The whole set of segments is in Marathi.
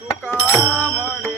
तुका म्हणे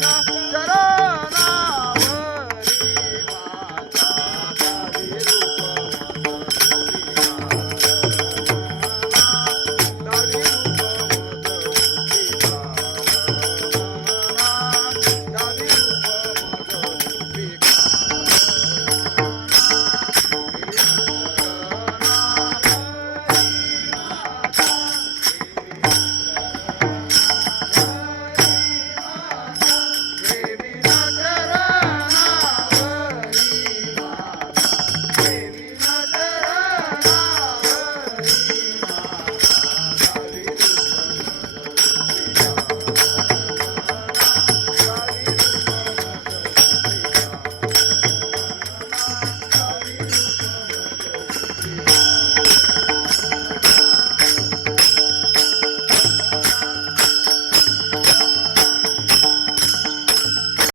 Tchau!